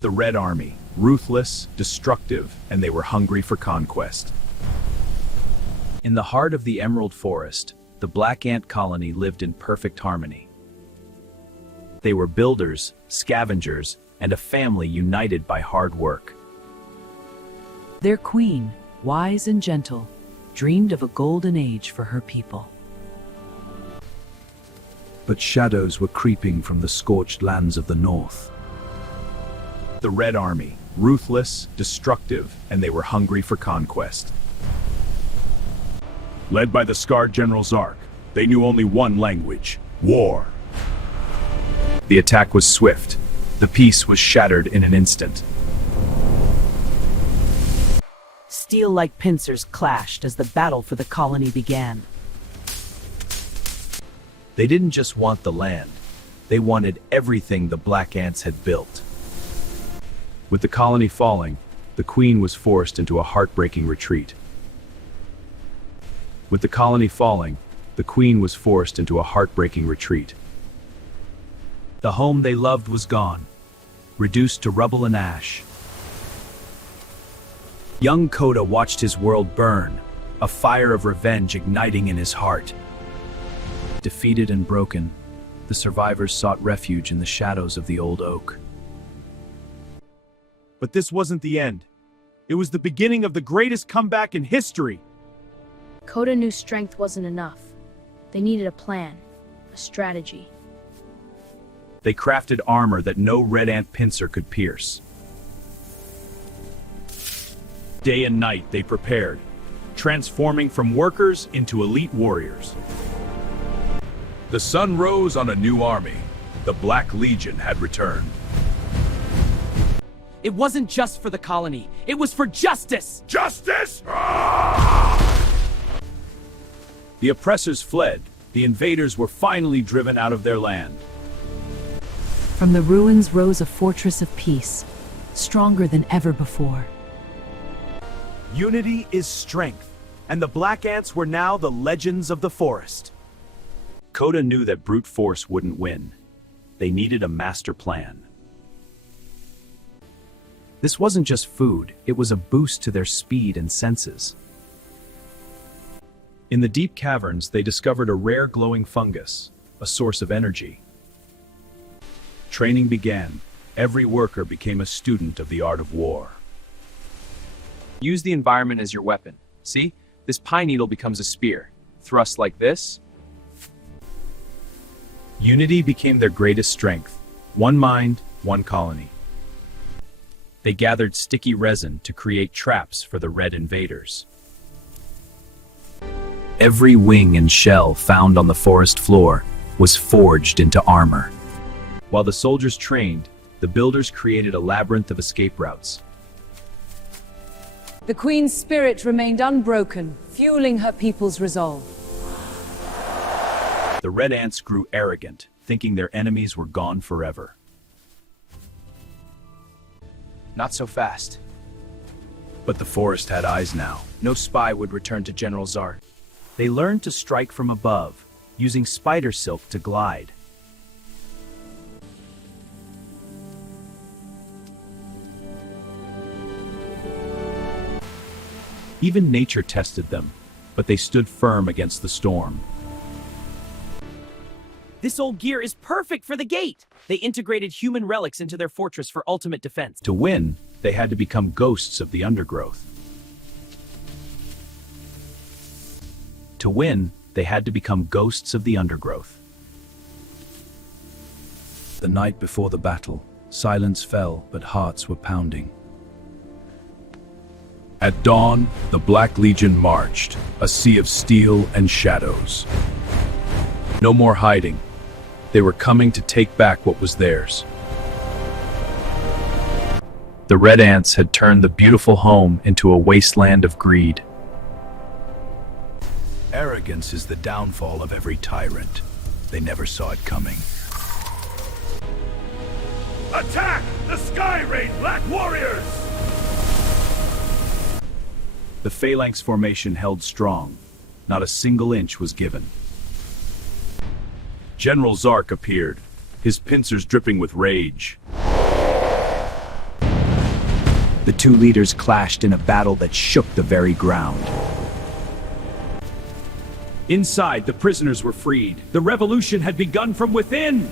The Red Army, ruthless, destructive, and they were hungry for conquest. In the heart of the Emerald Forest, the Black Ant colony lived in perfect harmony. They were builders, scavengers, and a family united by hard work. Their queen, wise and gentle, dreamed of a golden age for her people. But shadows were creeping from the scorched lands of the north. The Red Army, ruthless, destructive, and they were hungry for conquest. Led by the scarred General Zark, they knew only one language: war. The attack was swift. The peace was shattered in an instant. Steel like pincers clashed as the battle for the colony began. They didn't just want the land. They wanted everything the Black Ants had built. With the colony falling, the Queen was forced into a heartbreaking retreat. With the colony falling, the Queen was forced into a heartbreaking retreat. The home they loved was gone, reduced to rubble and ash. Young Coda watched his world burn, a fire of revenge igniting in his heart. Defeated and broken, the survivors sought refuge in the shadows of the old oak. But this wasn't the end. It was the beginning of the greatest comeback in history. Coda knew strength wasn't enough. They needed a plan, a strategy. They crafted armor that no red ant pincer could pierce. Day and night they prepared, transforming from workers into elite warriors. The sun rose on a new army. The Black Legion had returned. It wasn't just for the colony, it was for justice! Justice! The oppressors fled. The invaders were finally driven out of their land. From the ruins rose a fortress of peace, stronger than ever before. Unity is strength, and the Black Ants were now the legends of the forest. Coda knew that brute force wouldn't win. They needed a master plan. This wasn't just food, it was a boost to their speed and senses. In the deep caverns, they discovered a rare glowing fungus, a source of energy. Training began. Every worker became a student of the art of war. Use the environment as your weapon. See? This pine needle becomes a spear. Thrust like this. Unity became their greatest strength. One mind, one colony. They gathered sticky resin to create traps for the red invaders. Every wing and shell found on the forest floor was forged into armor. While the soldiers trained, the builders created a labyrinth of escape routes. The Queen's spirit remained unbroken, fueling her people's resolve. The Red Ants grew arrogant, thinking their enemies were gone forever. Not so fast. But the forest had eyes now. No spy would return to General Zark. They learned to strike from above, using spider silk to glide. Even nature tested them, but they stood firm against the storm. This old gear is perfect for the gate! They integrated human relics into their fortress for ultimate defense. To win, they had to become ghosts of the undergrowth. To win, they had to become ghosts of the undergrowth. The night before the battle, silence fell, but hearts were pounding. At dawn, the Black Legion marched, a sea of steel and shadows. No more hiding. They were coming to take back what was theirs. The Red Ants had turned the beautiful home into a wasteland of greed. Arrogance is the downfall of every tyrant. They never saw it coming. Attack the Sky Raid Black Warriors! The Phalanx formation held strong. Not a single inch was given. General Zark appeared, his pincers dripping with rage. The two leaders clashed in a battle that shook the very ground. Inside, the prisoners were freed. The revolution had begun from within.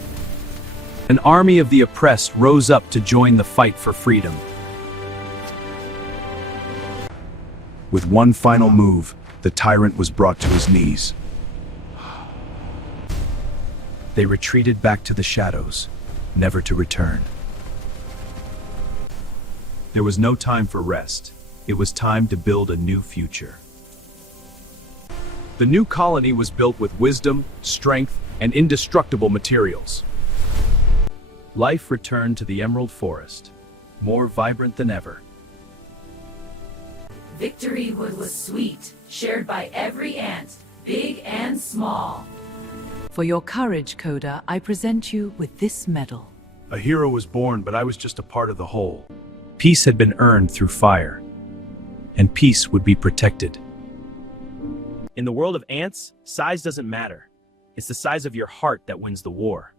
An army of the oppressed rose up to join the fight for freedom. With one final move, the tyrant was brought to his knees. They retreated back to the shadows, never to return. There was no time for rest. It was time to build a new future. The new colony was built with wisdom, strength, and indestructible materials. Life returned to the Emerald Forest, more vibrant than ever. Victory Wood was sweet, shared by every ant, big and small. For your courage, Coda, I present you with this medal. A hero was born, but I was just a part of the whole. Peace had been earned through fire, and peace would be protected. In the world of ants, size doesn't matter. It's the size of your heart that wins the war.